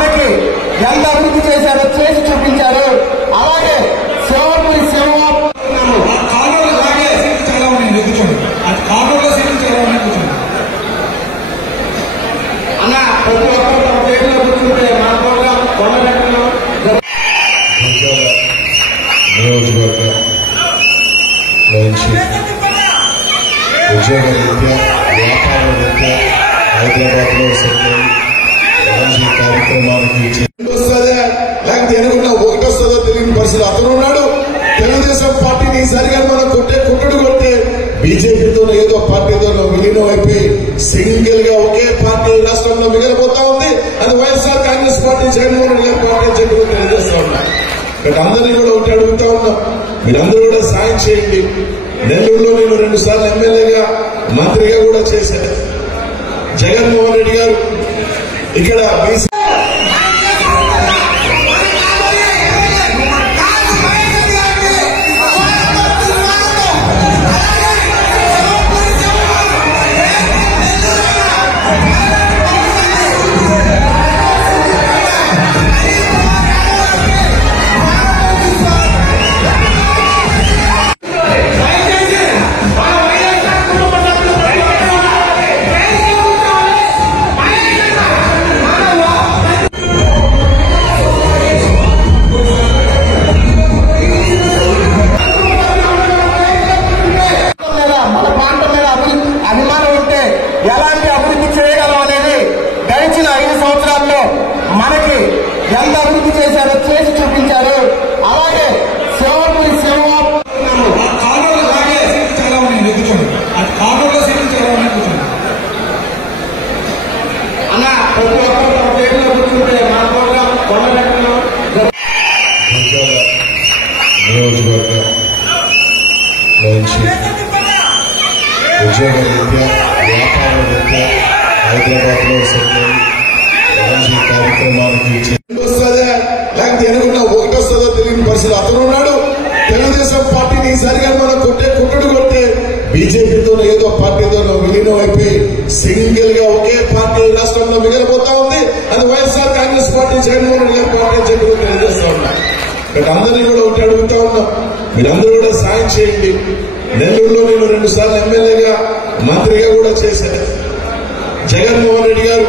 మనకి ఎంత అభివృద్ధి చేశారో చేసి చూపించారు. అలాగే సేవకు సేవ అన్న ప్రతి ఒక్కరు తమ పేరులో కూర్చుంటే మా ప్రోగ్రాం కొండగట్టలో నియోజకవర్గ నుంచి ఉద్యోగ రీత్యా వ్యాపార రీత్యా హైదరాబాద్ లో సెటిల్ మంచి కార్యక్రమానికి వస్తుందా లేకపోతే ఎన్నుకున్నా ఒకటి వస్తుందో తెలియని పరిస్థితి అతను ఉన్నాడు. తెలుగుదేశం పార్టీని ఈసారిగా మనం కుట్టడు కొట్టే బీజేపీతో ఏదో పార్టీతో విలీనం అయిపోయి సింగిల్ గా ఒకే పార్టీ రాష్ట్రంలో మిగిలిపోతా ఉంది. అది వైఎస్ఆర్ కాంగ్రెస్ పార్టీ జగన్మోహన్ రెడ్డి గారి పార్టీ అని చెప్పి తెలియజేస్తా ఉన్నా. ఇక్కడ అందరినీ కూడా ఒకటి అడుగుతా ఉన్నాం, మీరందరూ కూడా సాయం చేయండి. నెల్లూరులో నేను 2 సార్లు ఎమ్మెల్యేగా మంత్రిగా కూడా చేశాను. జగన్మోహన్ రెడ్డి గారు ఇక్కడ ఎలాంటి అభివృద్ధి చేయగలం అనేది గడిచిన 5 సంవత్సరాల్లో మనకి ఎంత అభివృద్ధి చేశారో చేసి చూపించారు. అలాగే సేవకు సేవ అన్న ప్రతి ఒక్కరు తమ పేరులో కూర్చుంటే మా ప్రోగ్రాం కొండగట్టలో నియోజకవర్గ నుంచి ఉద్యోగ రీత్యా వ్యాపార రీత్యా హైదరాబాద్ లో సెటిల్ మంచి కార్యక్రమానికి వస్తుందా లేకపోతే ఎన్నుకున్నా ఒకటి వస్తుందో తెలియని పరిస్థితి అతను ఉన్నాడు. తెలుగుదేశం పార్టీని ఈసారిగా మనం కుట్టడు కొట్టే బీజేపీతో ఏదో పార్టీతో విలీనం అయిపోయి సింగిల్ గా ఒకే పార్టీ రాష్ట్రంలో మిగిలిపోతా ఉంది. అది వైఎస్ఆర్ కాంగ్రెస్ పార్టీ జగన్మోహన్ రెడ్డి గారి పార్టీ అని చెప్పి తెలియజేస్తా ఉన్నా. ఇక్కడ అందరినీ కూడా ఒకటి అడుగుతా ఉన్నాం, మీరందరూ కూడా సాయం చేయండి. నెల్లూరులో నేను 2 సార్లు ఎమ్మెల్యేగా మంత్రిగా కూడా చేశాను. జగన్మోహన్ రెడ్డి గారు